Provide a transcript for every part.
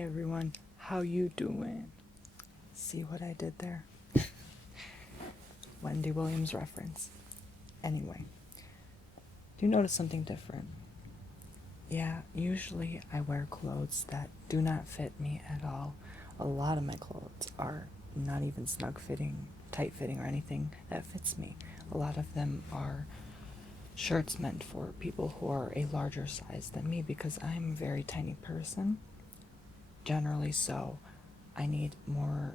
Hey everyone, how you doing? See what I did there? Wendy Williams reference. Anyway, do you notice something different? Yeah, usually I wear clothes that do not fit me at all. A lot of my clothes are not even snug fitting, tight fitting, or anything that fits me. A lot of them are shirts meant for people who are a larger size than me because I'm a very tiny person. Generally so, I need more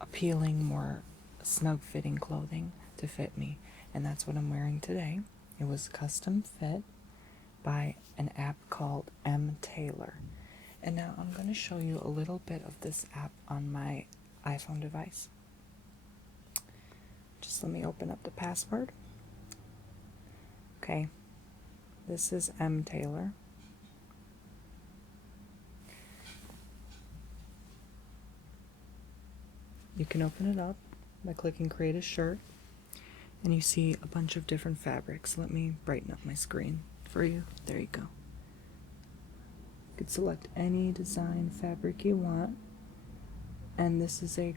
appealing, more snug fitting clothing to fit me, and that's what I'm wearing today. It was custom fit by an app called Tailor. And now I'm going to show you a little bit of this app on my iPhone device. Just let me open up the password. Okay, this is Tailor. You can open it up by clicking create a shirt, and you see a bunch of different fabrics. Let me brighten up my screen for you. There you go. You could select any design fabric you want, and this is a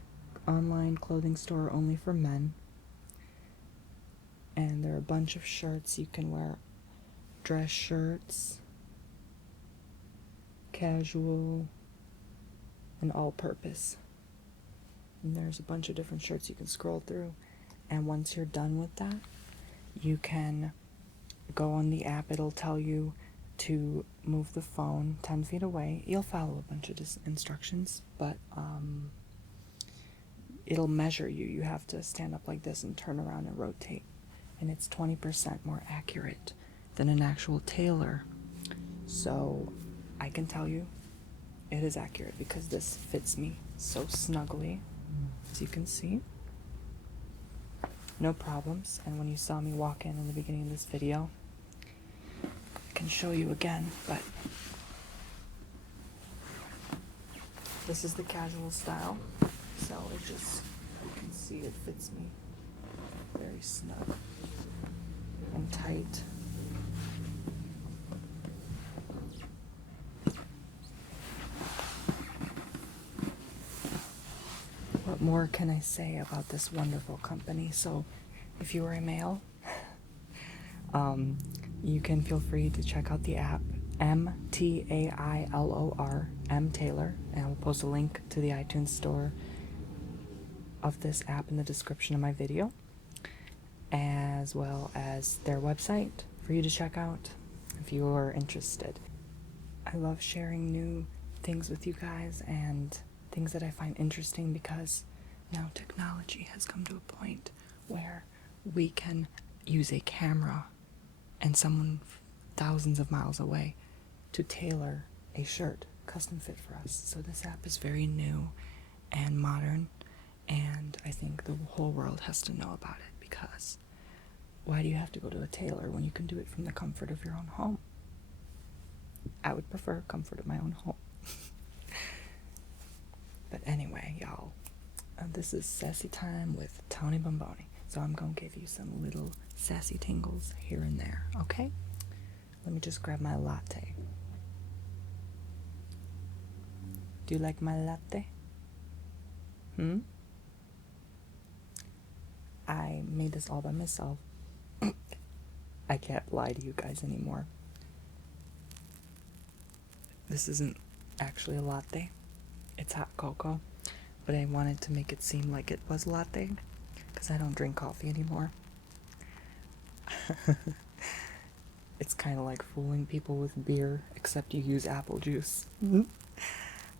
online clothing store only for men. And there are a bunch of shirts you can wear: dress shirts, casual, and all-purpose. And there's a bunch of different shirts you can scroll through, and once you're done with that, you can go on the app. It'll tell you to move the phone 10 feet away. You'll follow a bunch of instructions, but it'll measure you. You have to stand up like this and turn around and rotate, and it's 20% more accurate than an actual tailor. So I can tell you it is accurate because this fits me so snugly, as you can see. No problems. And when you saw me walk in the beginning of this video, I can show you again, but this is the casual style. So it just, you can see it fits me very snug and tight. What more can I say about this wonderful company? So if you are a male, you can feel free to check out the app Tailor, Tailor, and I will post a link to the iTunes store of this app in the description of my video, as well as their website for you to check out if you are interested. I love sharing new things with you guys and things that I find interesting, because now technology has come to a point where we can use a camera and someone thousands of miles away to tailor a shirt custom fit for us. So this app is very new and modern, and I think the whole world has to know about it, because why do you have to go to a tailor when you can do it from the comfort of your own home? I would prefer comfort of my own home. But anyway, y'all, this is Sassy Time with Tony Bomboni. So I'm going to give you some little sassy tingles here and there, okay? Let me just grab my latte. Do you like my latte? I made this all by myself. I can't lie to you guys anymore. This isn't actually a latte. It's hot cocoa, but I wanted to make it seem like it was latte, because I don't drink coffee anymore. It's kind of like fooling people with beer, except you use apple juice.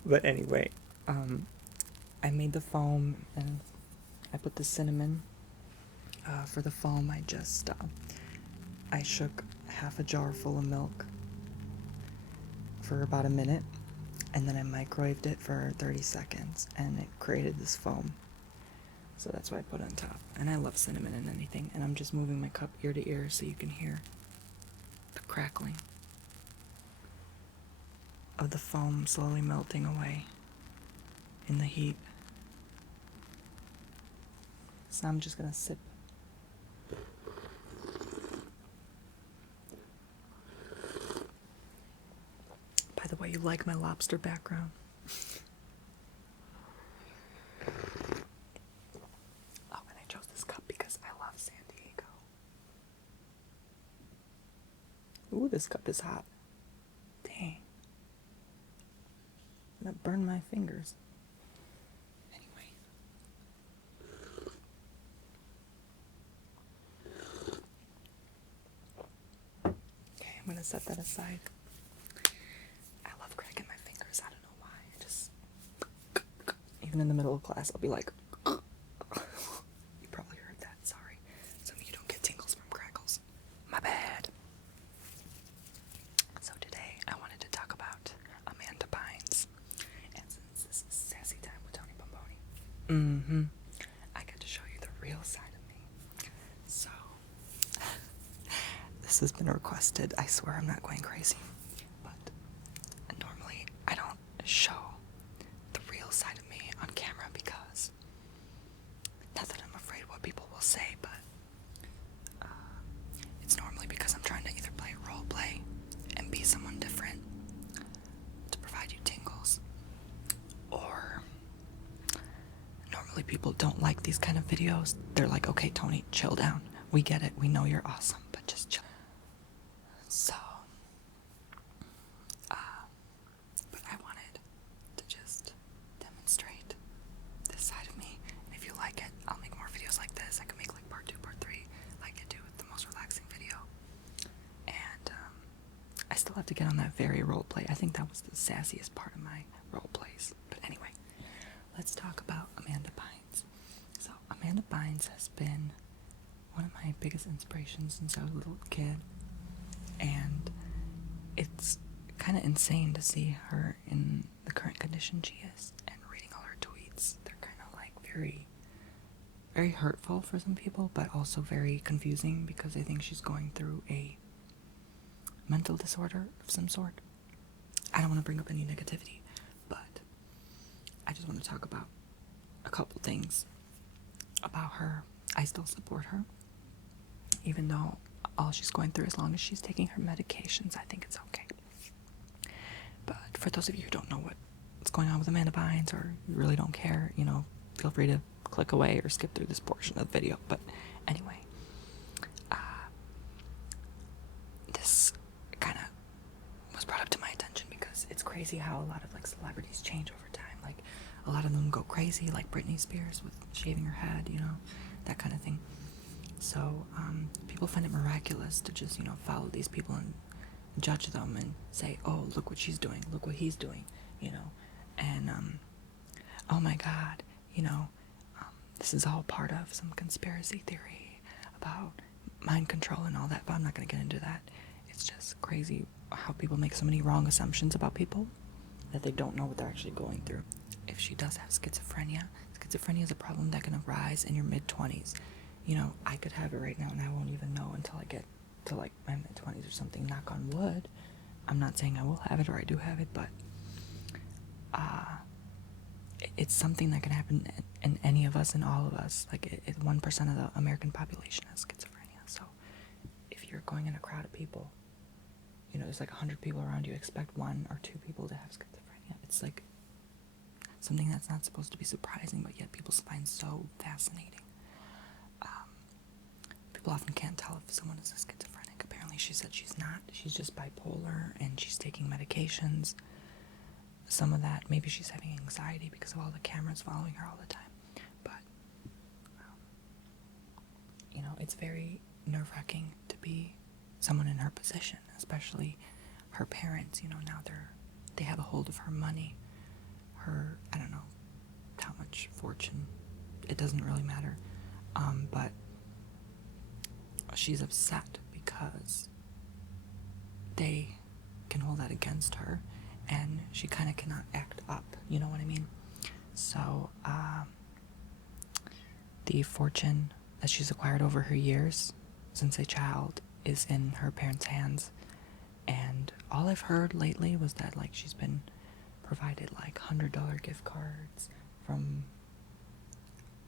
But anyway, I made the foam, and I put the cinnamon. For the foam, I shook half a jar full of milk for about a minute, and then I microwaved it for 30 seconds, and it created this foam. So that's what I put on top. And I love cinnamon in anything, and I'm just moving my cup ear to ear so you can hear the crackling of the foam slowly melting away in the heat. So I'm just gonna sip. By the way you like my lobster background. Oh, and I chose this cup because I love San Diego. Ooh, this cup is hot. Dang. That burned my fingers. Anyway. Okay, I'm gonna set that aside. I love cracking my fingers. I don't know why. I just... Even in the middle of class, I'll be like... You probably heard that. Sorry. Some of you don't get tingles from crackles. My bad. So today, I wanted to talk about Amanda Bynes. And since this is Sassy Time with Tony Bomboni, I get to show you the real side of me. So, this has been requested. I swear I'm not going crazy. But normally, I don't show the real side of me on camera because, not that I'm afraid what people will say, but it's normally because I'm trying to either play role play and be someone different to provide you tingles, or normally people don't like these kind of videos. They're like, okay, Tony, chill down. We get it. We know you're awesome, but just chill. So, but I wanted to just demonstrate this side of me. And if you like it, I'll make more videos like this. I can make like part 2, part 3, like I do with the most relaxing video. And I still have to get on that very role play. I think that was the sassiest part of my role plays. But anyway, let's talk about Amanda Bynes. So Amanda Bynes has been one of my biggest inspirations since I was a little kid. And it's kind of insane to see her in the current condition she is, and reading all her tweets. They're kind of like very, very hurtful for some people, but also very confusing because I think she's going through a mental disorder of some sort. I don't want to bring up any negativity, but I just want to talk about a couple things about her. I still support her, even though all she's going through, as long as she's taking her medications, I think it's okay. But for those of you who don't know what's going on with Amanda Bynes, or you really don't care, feel free to click away or skip through this portion of the video. But anyway, this kind of was brought up to my attention because it's crazy how a lot of like celebrities change over time. Like a lot of them go crazy, like Britney Spears with shaving her head, that kind of thing. So people find it miraculous to just, follow these people and judge them and say, oh, look what she's doing, look what he's doing, and oh my God, this is all part of some conspiracy theory about mind control and all that, but I'm not going to get into that. It's just crazy how people make so many wrong assumptions about people that they don't know what they're actually going through. If she does have schizophrenia is a problem that can arise in your mid-20s. I could have it right now and I won't even know until I get to like my mid-20s or something, knock on wood. I'm not saying I will have it or I do have it, but it's something that can happen in any of us and all of us. Like 1% of the American population has schizophrenia. So if you're going in a crowd of people, there's like 100 people around you, expect 1 or 2 people to have schizophrenia. It's like something that's not supposed to be surprising, but yet people find so fascinating. People often can't tell if someone is a schizophrenic. Apparently she said she's not. She's just bipolar and she's taking medications. Some of that, maybe she's having anxiety because of all the cameras following her all the time. But, it's very nerve-wracking to be someone in her position, especially her parents. Now they have a hold of her money. Her, I don't know how much fortune. It doesn't really matter. But she's upset because they can hold that against her, and she kind of cannot act up, you know what I mean? So, the fortune that she's acquired over her years since a child is in her parents' hands, and all I've heard lately was that, like, she's been provided, like, $100 gift cards from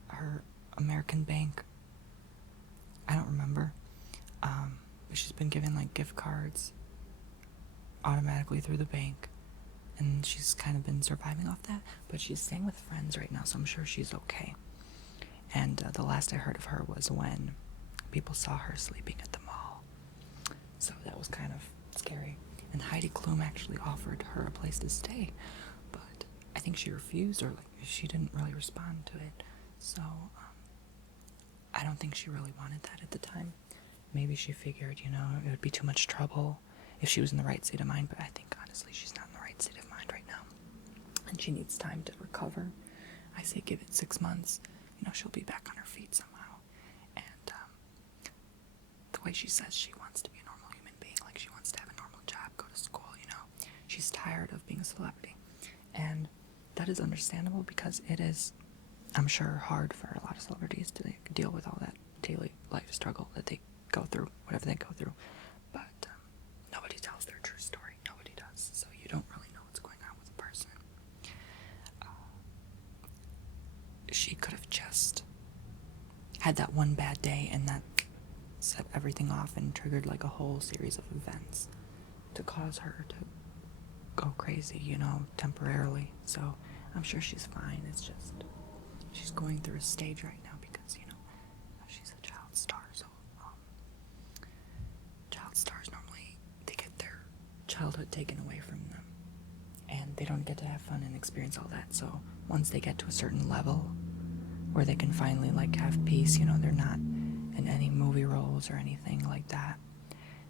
her American bank. I don't remember, but she's been given like gift cards automatically through the bank and she's kind of been surviving off that, but she's staying with friends right now, so I'm sure she's okay. And the last I heard of her was when people saw her sleeping at the mall. So that was kind of scary. And Heidi Klum actually offered her a place to stay, but I think she refused, or like she didn't really respond to it. So I don't think she really wanted that at the time. Maybe she figured, you know, it would be too much trouble if she was in the right state of mind, but I think honestly she's not in the right state of mind right now. And she needs time to recover. I say give it 6 months. You know, she'll be back on her feet somehow. And the way she says she wants to be a normal human being, like she wants to have a normal job, go to school, you know. She's tired of being a celebrity. And that is understandable because it is, I'm sure, hard for a lot of celebrities to deal with all that daily life struggle that they go through, whatever they go through. But nobody tells their true story. Nobody does. So you don't really know what's going on with a person. She could have just had that one bad day and that set everything off and triggered like a whole series of events to cause her to go crazy, you know, temporarily. So I'm sure she's fine. It's just she's going through a stage right now because, you know, she's a child star. So child stars normally, they get their childhood taken away from them and they don't get to have fun and experience all that. So once they get to a certain level where they can finally like have peace, you know, they're not in any movie roles or anything like that,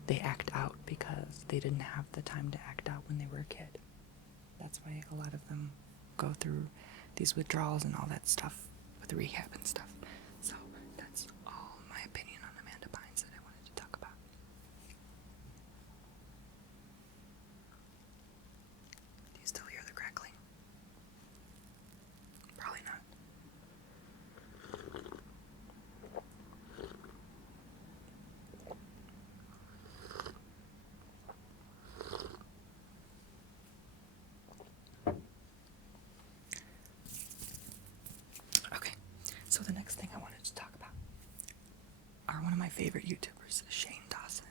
they act out because they didn't have the time to act out when they were a kid. That's why a lot of them go through these withdrawals and all that stuff with rehab and stuff. So that's all my opinion on Amanda Bynes that I wanted to talk about. Do you still hear the crackling? Probably not. Okay, so the next thing I wanted to talk about are one of my favorite YouTubers, Shane Dawson.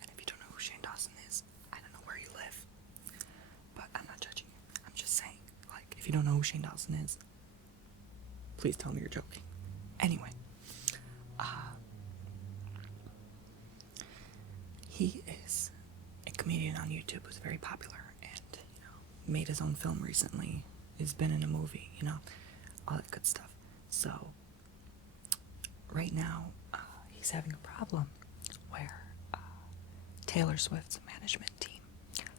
And if you don't know who Shane Dawson is, I don't know where you live, but I'm not judging you. I'm just saying, like, if you don't know who Shane Dawson is, please tell me you're joking. Anyway, he is a comedian on YouTube who's very popular and, you know, made his own film recently, has been in a movie, you know, all that good stuff. So, right now, he's having a problem where Taylor Swift's management team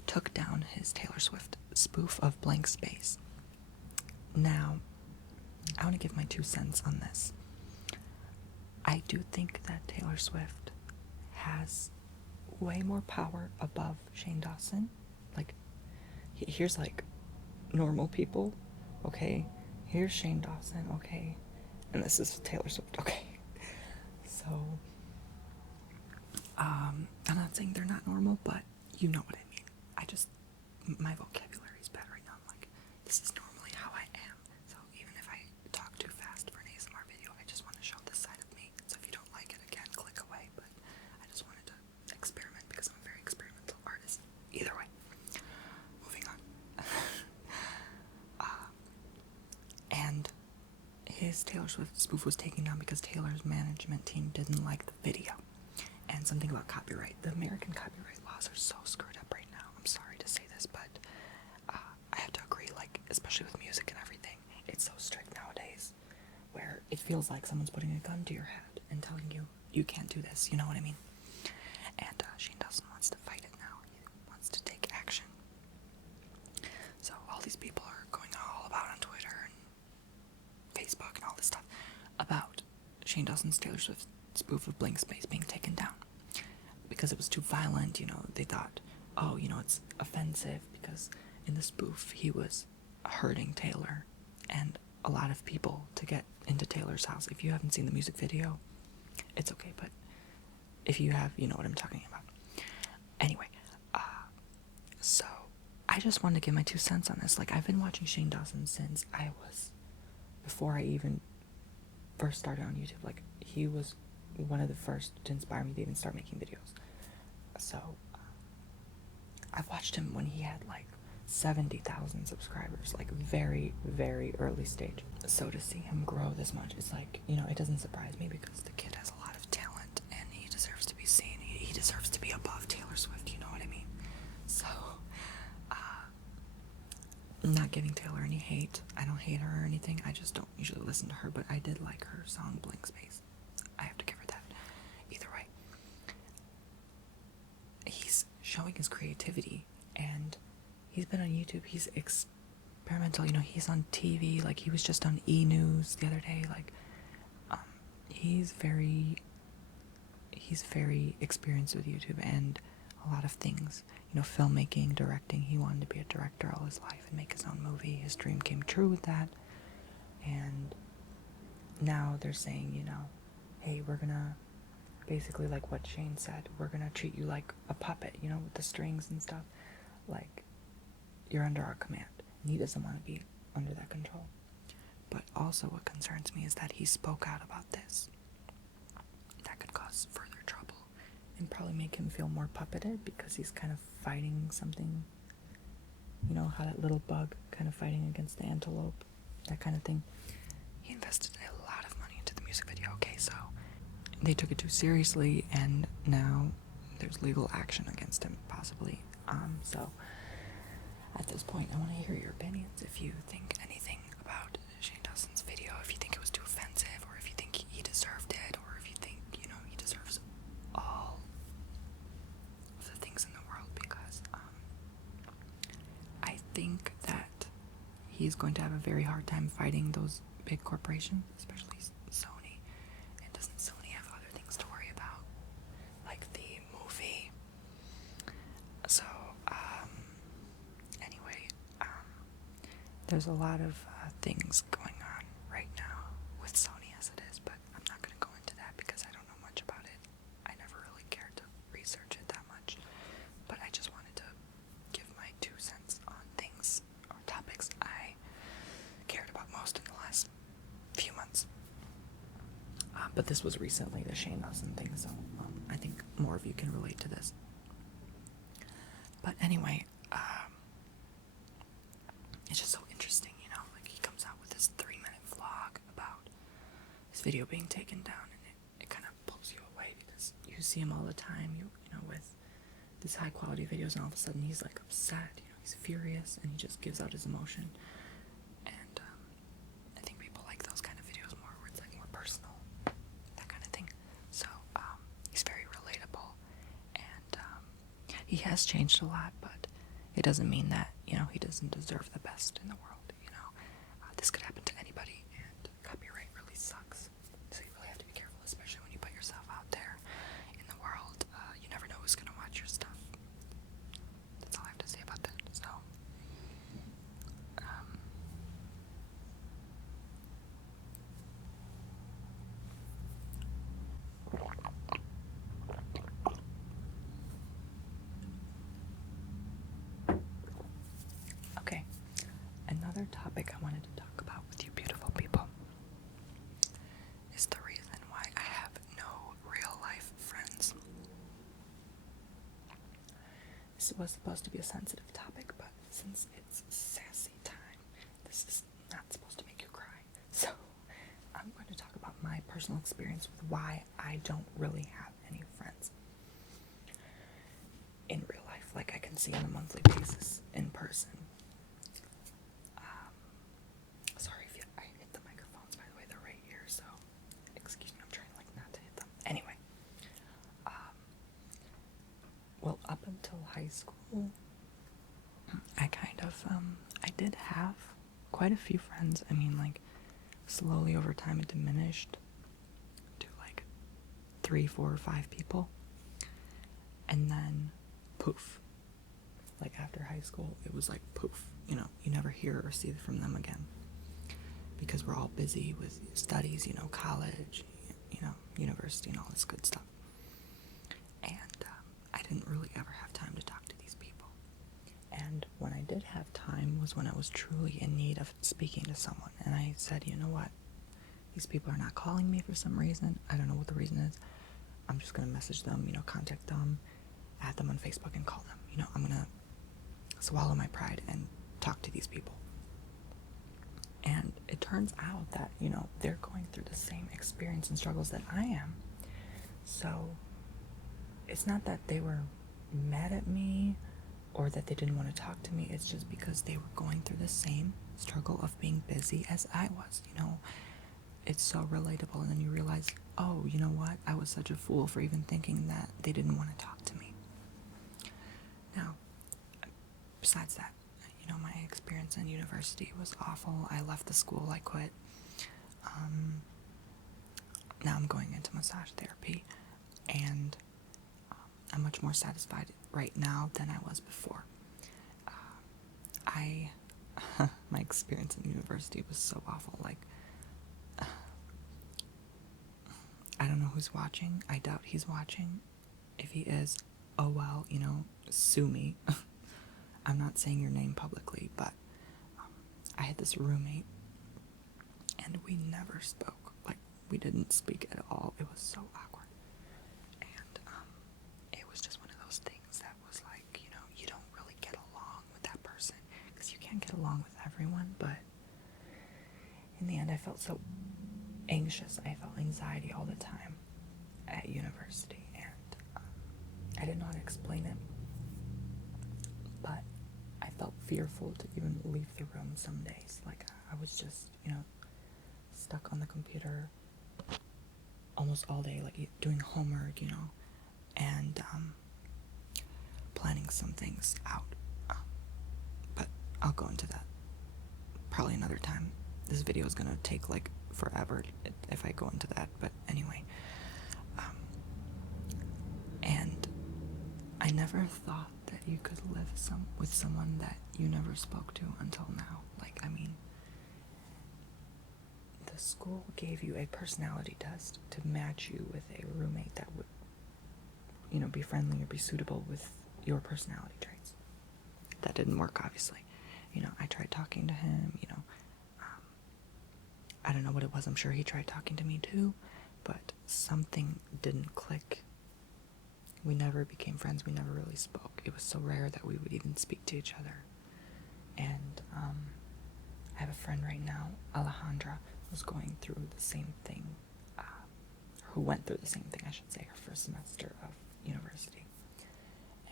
took down his Taylor Swift spoof of Blank Space. Now, I want to give my 2 cents on this. I do think that Taylor Swift has way more power above Shane Dawson. Like, here's like normal people, okay? Here's Shane Dawson, okay? And this is Taylor Swift, okay? So, I'm not saying they're not normal, but you know what I mean. My vocabulary is bad right now. I'm like, this is normally how I am. So even if I talk too fast for an ASMR video, I just want to show this side of me. So if you don't like it, again, click away. But I just wanted to experiment because I'm a very experimental artist. Either way, moving on. And his Taylor Swift spoof was taken down because Taylor's management team didn't like the video. And something about copyright. The American copyright laws are so screwed up right now. I'm sorry to say this, but I have to agree, like, especially with music and everything, it's so strict nowadays where it feels like someone's putting a gun to your head and telling you, you can't do this, you know what I mean? And Shane Dawson wants to fight it now. He wants to take action. So all these people are going all about on Twitter and Facebook and all this stuff about Shane Dawson's Taylor Swift spoof of Blank Space being taken down because it was too violent. You know, they thought, oh, you know, it's offensive because in the spoof he was hurting Taylor and a lot of people to get into Taylor's house. If you haven't seen the music video, it's okay, but if you have, you know what I'm talking about. Anyway, so I just wanted to give my 2 cents on this. Like, I've been watching Shane Dawson since before I even first started on YouTube. Like, he was one of the first to inspire me to even start making videos. So, I've watched him when he had, like, 70,000 subscribers, like very, very early stage. So to see him grow this much, it's like, you know, it doesn't surprise me because the kid has a lot of talent and he deserves to be seen. He deserves to be above Taylor Swift, you know what I mean? So, I'm not giving Taylor any hate. I don't hate her or anything. I just don't usually listen to her, but I did like her song Blank Space. I have to give her that. Either way, he's showing his creativity, and he's been on YouTube. He's experimental, you know, he's on TV, like he was just on E! News the other day, like, he's very experienced with YouTube and a lot of things, you know, filmmaking, directing. He wanted to be a director all his life and make his own movie. His dream came true with that, and now they're saying, you know, hey, we're gonna, basically like what Shane said, we're gonna treat you like a puppet, you know, with the strings and stuff, like, you're under our command. And he doesn't want to be under that control. But also what concerns me is that he spoke out about this. That could cause further trouble and probably make him feel more puppeted because he's kind of fighting something, you know, how that little bug kind of fighting against the antelope, that kind of thing. He invested a lot of money into the music video, okay, so they took it too seriously and now there's legal action against him, possibly. So at this point, I want to hear your opinions. If you think anything about Shane Dawson's video, if you think it was too offensive, or if you think he deserved it, or if you think, you know, he deserves all of the things in the world, because I think that he's going to have a very hard time fighting those big corporations, especially Sony. And doesn't Sony have other things to worry about, like the movie? So, there's a lot of things going on right now with Sony as it is, but I'm not going to go into that because I don't know much about it. I never really cared to research it that much, but I just wanted to give my 2 cents on things or topics I cared about most in the last few months. But this was recently, the Shane Dawson thing, so I think more of you can relate to this. But anyway, it's just so interesting, you know, like he comes out with this 3-minute vlog about his video being taken down, and it kind of pulls you away because you see him all the time, you know, with these high quality videos, and all of a sudden he's like upset, you know, he's furious, and he just gives out his emotion. And I think people like those kind of videos more, where it's like more personal, that kind of thing. So he's very relatable, and he has changed a lot, but it doesn't mean that, you know, he doesn't deserve the best in the world, you know. This could happen to anybody, and copyright really sucks. So you really have to be careful, especially when you put yourself out there in the world. You never know who's going to watch your stuff. That's all I have to say about that. So, okay, another topic I wanted to talk about with you beautiful people is the reason why I have no real life friends. This was supposed to be a sensitive topic, but since it's sassy time, this is not supposed to make you cry. So I'm going to talk about my personal experience with why I don't really have any friends in real life, like I can see on a monthly basis in person. Sorry if I hit the microphones, by the way, they're right here, so excuse me, I'm trying like not to hit them. Anyway, well, up until high school, I kind of, I did have quite a few friends. I mean, like, slowly over time it diminished to like 3, 4, or 5 people, and then poof, like after high school it was like poof, you know, you never hear or see from them again because we're all busy with studies, you know, college, you know, university and all this good stuff. And I didn't really ever have time to talk to these people. And when I did have time was when I was truly in need of speaking to someone. And I said, you know what? These people are not calling me for some reason. I don't know what the reason is. I'm just going to message them, you know, contact them, add them on Facebook and call them. You know, I'm going to swallow my pride and talk to these people. And it turns out that, you know, they're going through the same experience and struggles that I am. So it's not that they were mad at me or that they didn't want to talk to me. It's just because they were going through the same struggle of being busy as I was, you know. It's so relatable. And then you realize, oh, you know what? I was such a fool for even thinking that they didn't want to talk to me. Now, besides that, you know, my experience in university was awful. I left the school, I quit. Now I'm going into massage therapy, and I'm much more satisfied right now than I was before. My experience in university was so awful. Like, I don't know who's watching. I doubt he's watching. If he is, oh well, you know, sue me. I'm not saying your name publicly, but I had this roommate, and we never spoke. Like, we didn't speak at all. It was so awkward. And it was just one of those things that was like, you know, you don't really get along with that person, because you can't get along with everyone, but in the end I felt so anxious. I felt anxiety all the time at university, and I did not explain it, but I felt fearful to even leave the room some days. Like, I was just, you know, stuck on the computer almost all day, like doing homework, you know, and planning some things out. But I'll go into that probably another time. This video is gonna take like forever if I go into that, but anyway. And I never thought that you could live with someone that you never spoke to until now. Like, I mean, the school gave you a personality test to match you with a roommate that would, you know, be friendly or be suitable with your personality traits. That didn't work, obviously. You know, I tried talking to him, you know, I don't know what it was. I'm sure he tried talking to me too, but something didn't click. We never became friends. We never really spoke. It was so rare that we would even speak to each other. And I have a friend right now, Alejandra, who's going through the same thing, who went through the same thing, I should say, her first semester of university.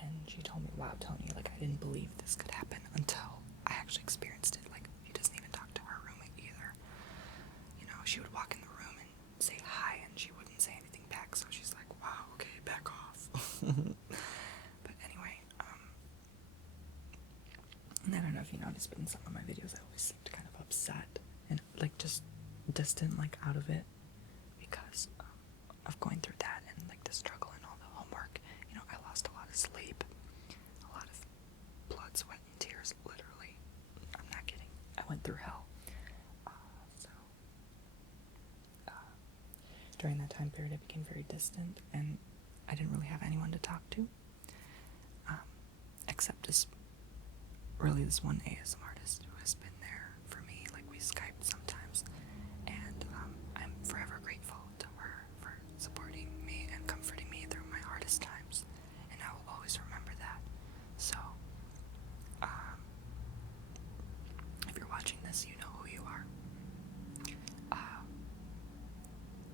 And she told me, wow, Tony, like, I didn't believe this could happen until I actually experienced it. Like, she doesn't even talk to her roommate either. You know, she would walk in the room and say hi, and she wouldn't say anything back, so she's like, wow, okay, back off. But anyway, and I don't know if you noticed, but in some of my videos I always seemed kind of upset and like just distant, like out of it, because of going through that and like the struggle and all the homework. You know, I lost a lot of sleep, a lot of blood, sweat, and tears, literally. I'm not kidding. I went through hell. During that time period I became very distant, and I didn't really have anyone to talk to, except this one ASM artist who has been there for me. Like, we Skyped sometimes, and I'm forever grateful to her for supporting me and comforting me through my hardest times, and I will always remember that. So, if you're watching this, you know who you are.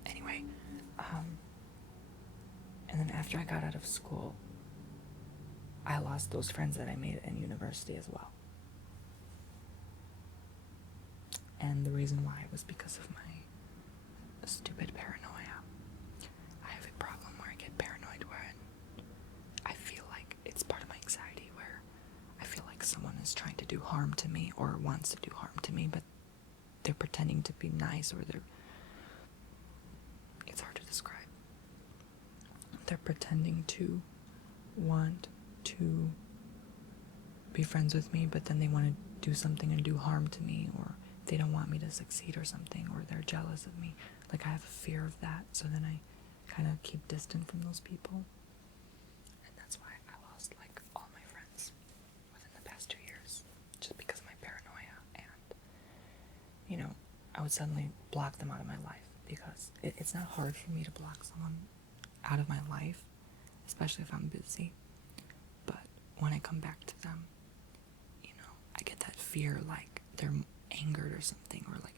Anyway, and then after I got out of school, I lost those friends that I made in university as well. And the reason why was because of my stupid paranoia. I have a problem where I get paranoid when I feel like it's part of my anxiety, where I feel like someone is trying to do harm to me or wants to do harm to me, but they're pretending to be nice, or it's hard to describe. They're pretending to want to be friends with me, but then they want to do something and do harm to me, or they don't want me to succeed or something, or they're jealous of me. Like, I have a fear of that, so then I kind of keep distant from those people. And that's why I lost like all my friends within the past 2 years, just because of my paranoia. And, you know, I would suddenly block them out of my life, because it's not hard for me to block someone out of my life, especially if I'm busy. But when I come back to them, fear like they're angered or something, or like,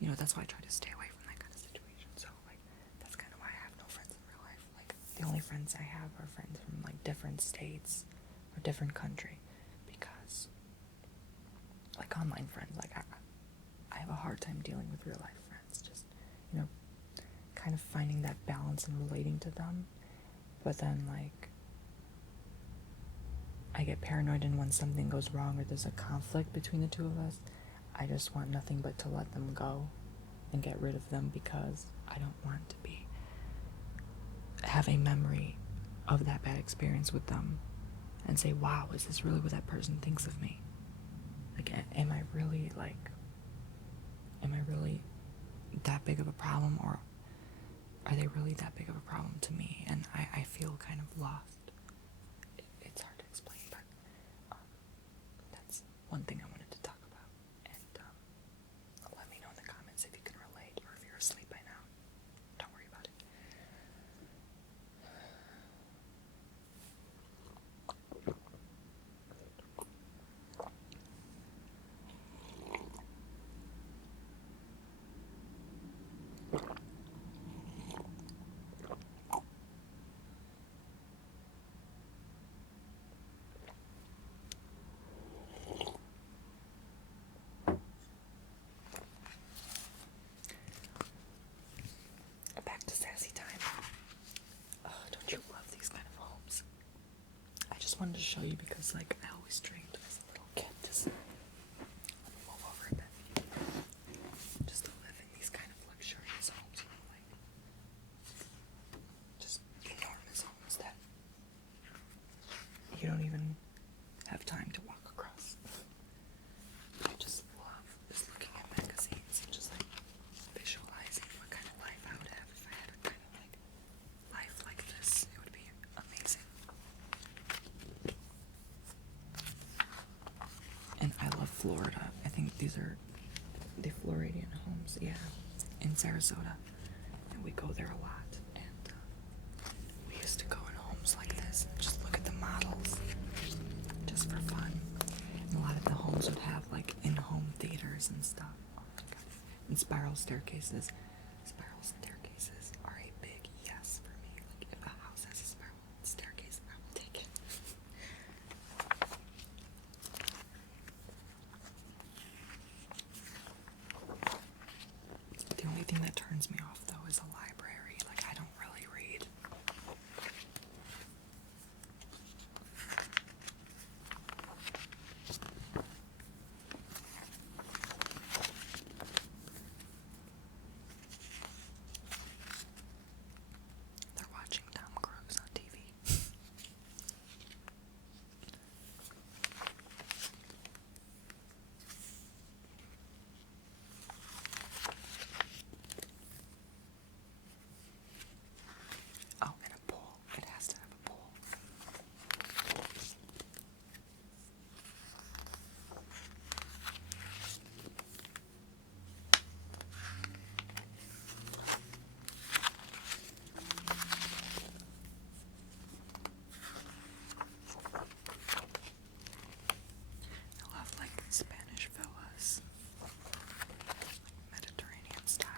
you know, that's why I try to stay away from that kind of situation. So like, that's kind of why I have no friends in real life. Like, the only friends I have are friends from like different states or different country, because like online friends, like I have a hard time dealing with real life friends, just, you know, kind of finding that balance and relating to them. But then like, I get paranoid, and when something goes wrong or there's a conflict between the two of us, I just want nothing but to let them go and get rid of them, because I don't want to have a memory of that bad experience with them and say, wow, is this really what that person thinks of me? Like, am I really that big of a problem, or are they really that big of a problem to me? And I feel kind of lost. It's hard to explain, but that's one thing I wanted to talk about. And let me know in the comments if you can relate, or if you're asleep by now. Don't worry about it. Back to Sassy Time. Oh, don't you love these kind of homes? I just wanted to show you because, like, I always dreamed as a little kid, just move over a bit, just to live in these kind of luxurious homes, you know, like, just enormous homes that you don't even have time to walk across. I just love just looking at magazines and just like visualizing what kind of life I would have if I had a kind of like life like this. It would be amazing. And I love Florida. I think these are the Floridian homes, yeah, in Sarasota. And we go there a lot. And we used to go in homes like this and just look at the models, just for fun. And a lot of the homes would have like in-home theaters and stuff. Oh my god. And spiral staircases. Spiral staircases are a big yes for me. Like, if a house has a spiral staircase, I will take it. The only thing that turns me off, though, is a library. Like, I don't really read. They're watching Tom Cruise on TV. Oh, and a pool. It has to have a pool. I love like Spanish villas, Mediterranean style.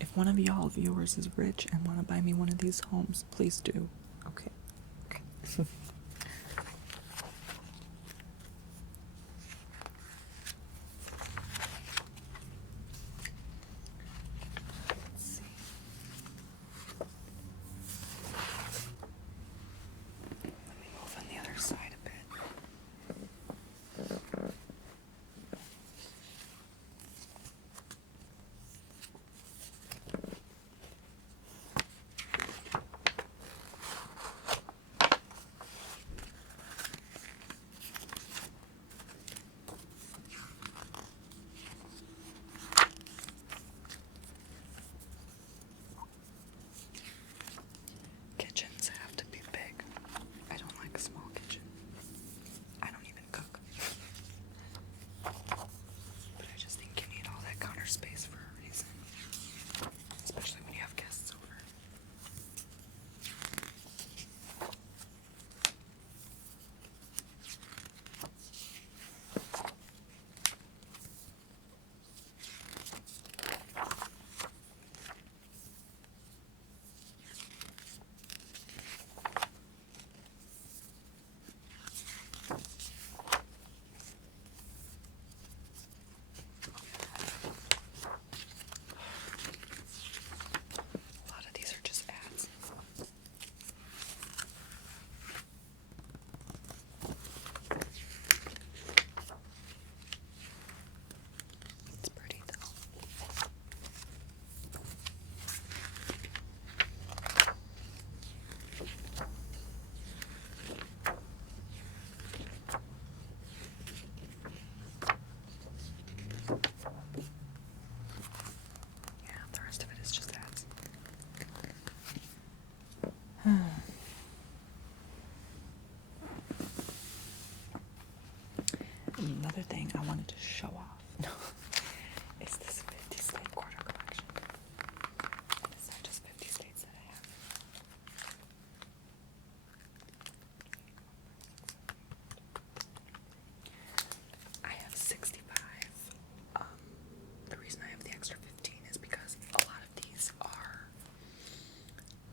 If one of y'all viewers is rich and want to buy me one of these homes, please do. Okay. Okay. Let's see. Let me move on the other side a bit.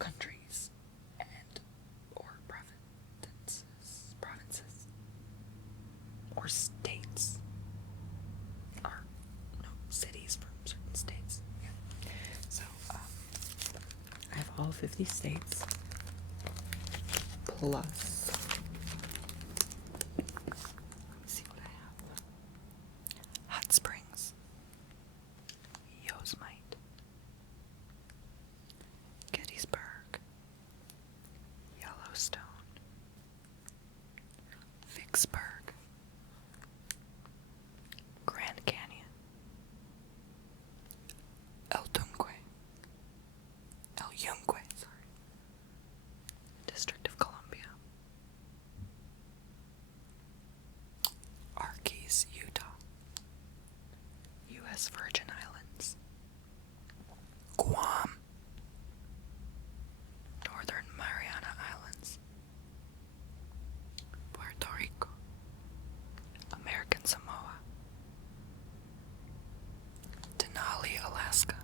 countries and or provinces or states, or no, cities from certain states. Yeah. So I have all 50 states plus, let's see what I have. Hot Springs, Yosemite, Gettysburg, Yellowstone, Vicksburg, Grand Canyon, El Yunque, District of Columbia, Arkeys, Utah, U.S. Virgin Islands, Guam, Northern Mariana Islands, Puerto Rico, American Samoa, Denali, Alaska,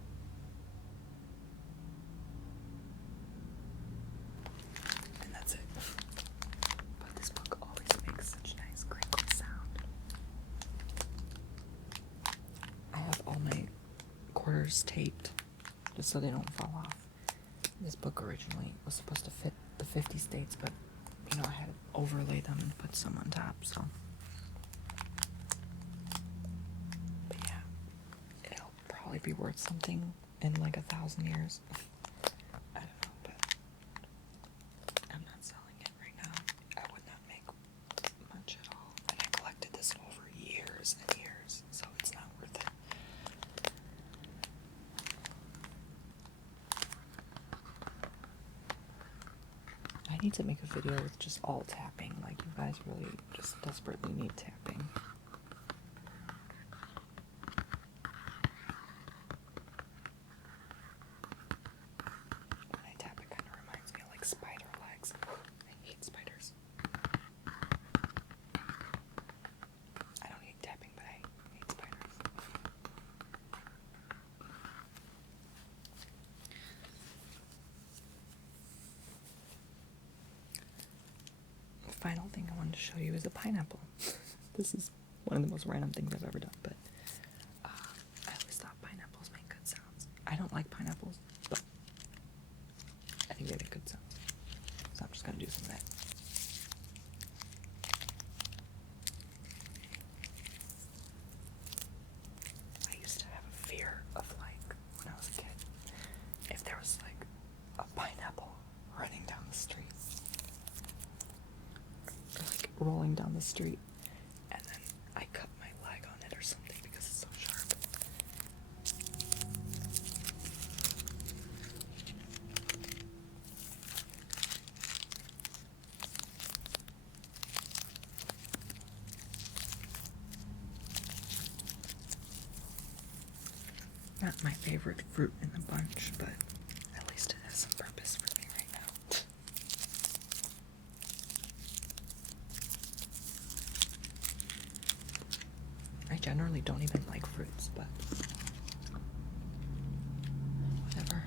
and that's it. But this book always makes such nice crinkle sound. I have all my quarters taped just so they don't fall off. This book originally was supposed to fit the 50 states, but I had to overlay them and put some on top, so. But yeah, it'll probably be worth something in like 1,000 years. I don't know, but I'm not selling it right now. I would not make much at all. And I collected this over years and years, so it's not worth it. I need to make a video with just all tapping. Like, you guys really just desperately need tapping. When I tap, it kind of reminds me of like spider legs. I hate spiders. I don't hate tapping, but I hate spiders. The final thing I wanted to show you is a pineapple. This is one of the most random things I've ever done, but I always thought pineapples make good sounds. I don't like pineapples, but I think they make good sounds. So I'm just gonna do some of that. I used to have a fear of, like, when I was a kid, if there was like a pineapple running down the street, or like rolling down the street, and then I cut my leg on it or something because it's so sharp. Not my favorite fruit in the bunch, but at least it has some purpose for me right now. I generally don't even like fruits, but whatever.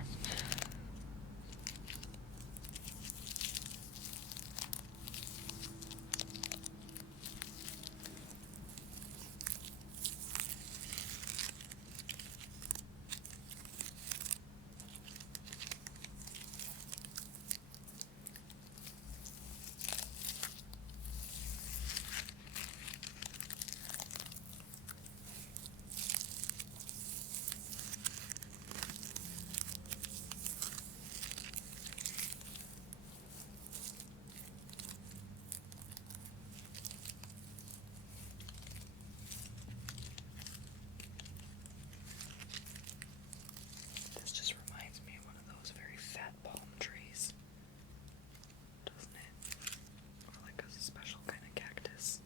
This just reminds me of one of those very fat palm trees, doesn't it? Or like a special kind of cactus.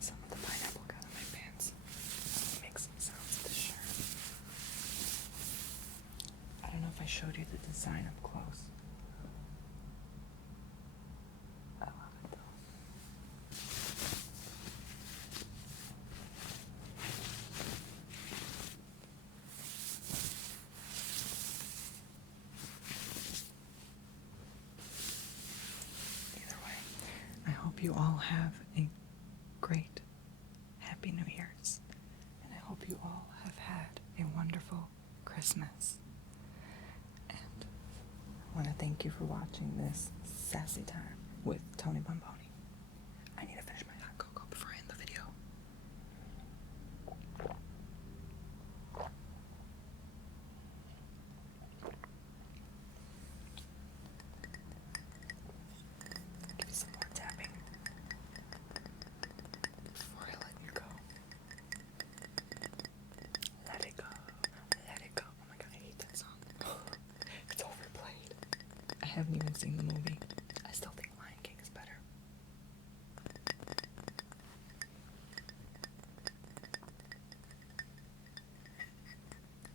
Some of the pineapple got on my pants. Make some sounds with this shirt. I don't know if I showed you the design up close. I love it though. hope you all have a great, happy New Year's. And I hope you all have had a wonderful Christmas. And I want to thank you for watching this Sassy Time with Tony Bomboni. I need to finish my hot cocoa before I end the video. Give me some more tapping before I let you go. Let it go. Let it go. Oh my god, I hate that song. It's overplayed. I haven't even seen the movie. I still think Lion King is better.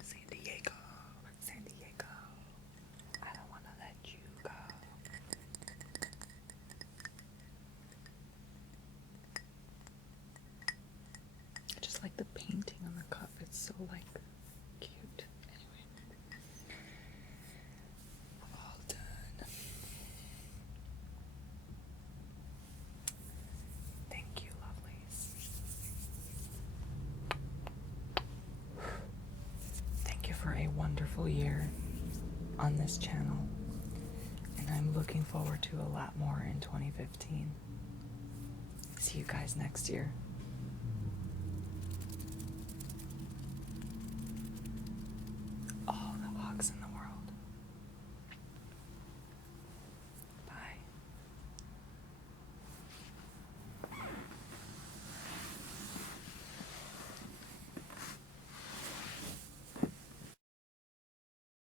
San Diego. San Diego. I don't want to let you go. I just like the painting on the cup. It's so like cute. Anyway. All done. Thank you, lovelies. Thank you for a wonderful year on this channel. And I'm looking forward to a lot more in 2015. See you guys next year.